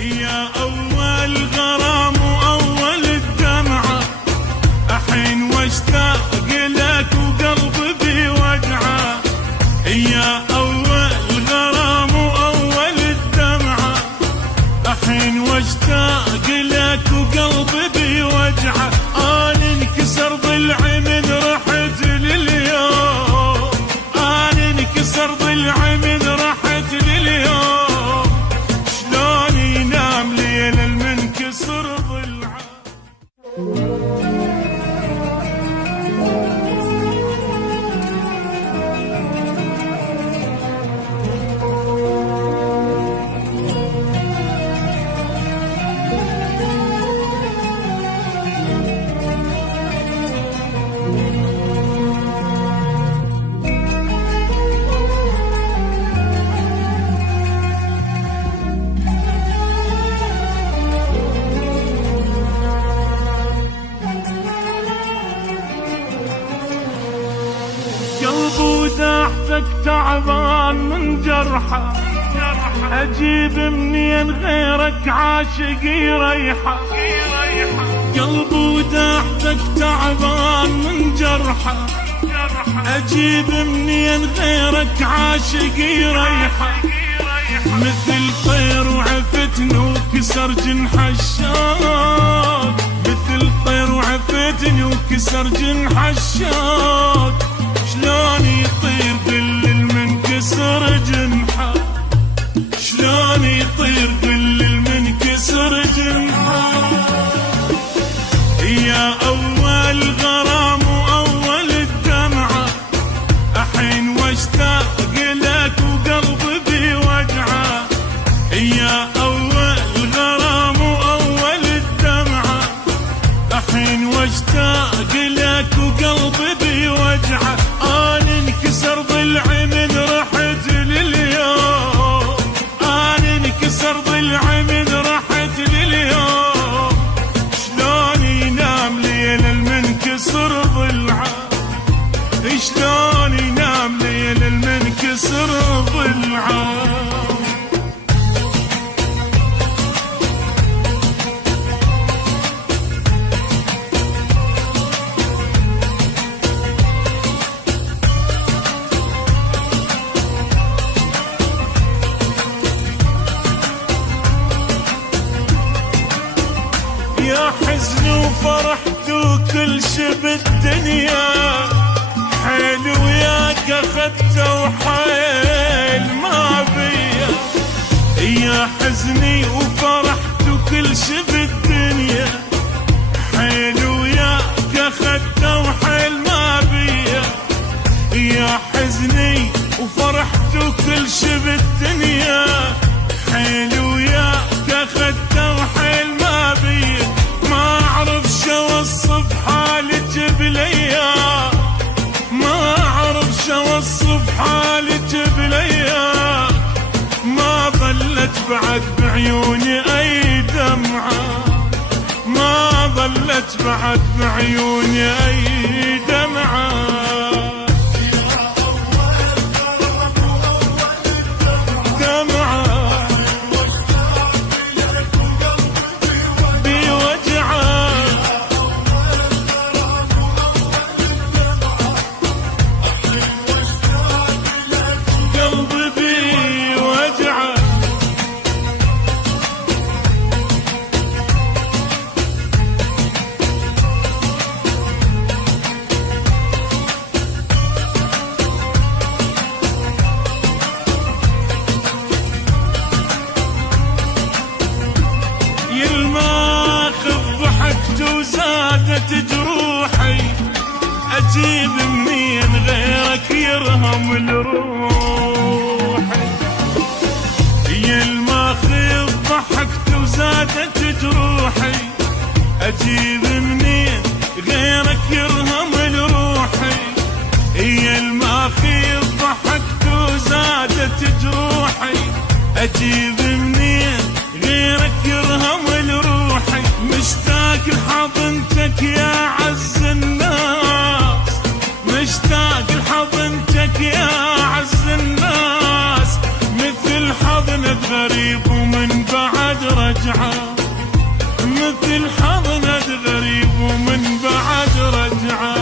يا أول غرام وأول الدمعة، أحين واشتاق لك وقلبي بوجعه. يا أول غرام وأول الدمعة، أحين واشتاق لك وقلبي بوجعه. أنا انكسر ضلعي من رحت لليوم، أنا انكسر ضلعي من رحت لليوم. شلون ينام ليل المنكسر ضلعه. وداحتك تعبان من جرحه، أجيب منين غيرك عاشق يريحه. قلب وداحتك تعبان من جرحه، أجيب منين غيرك عاشق يريحه. مثل طير وعفتني وكسر جنح الشوق، مثل طير وعفتني وكسر جنح الشوق. شلون يطير كل المنكسر جنحه، شلون يطير كل المنكسر جنحه. يا أول غرام وأول الدمعة، أحين واشتاق لك وقلبي بوجعه. يا أول غرام وأول الدمعة، أحين واشتاق لك وقلبي بوجعه. أنا انكسر ضلعي من رحت لليوم، أنا انكسر ضلعي من رحت لليوم. شلون ينام ليل المنكسر ضلعه، شلون ينام ليل المنكسر ضلعه. يا حزن وفرحت وكل شي بالدنيا، حيل وياك اخذته وحيل ما بيا. يا حزني وفرحت وكل شي بالدنيا، حيل وياك اخذته وحيل ما بيا. يا حزني وفرحت وكل شي بالدنيا، حيل وياك اخذته وحيل ما بيا. ما اعرف شو اوصف حالك بليا، ما اعرف شو اوصف حالك بليا. ما ظلت بعد بعيوني اي دمعة، ما ظلت بعد بعيوني اي دمعة. وزادت جروحي، أجيب منين غيرك يرهم لروحي. يا الماخذ ضحكت وزادت جروحي، أجيب منين غيرك يرهم لروحي. يا الماخذ ضحكت وزادت جروحي، أجيب منين غيرك يرهم لروحي. مشتاق لحضنتك يا عز الناس، مشتاق لحضنتك يا عز الناس. مثل حضنة غريب ومن بعد بعد رجعه، مثل حضنة غريب ومن بعد رجعه.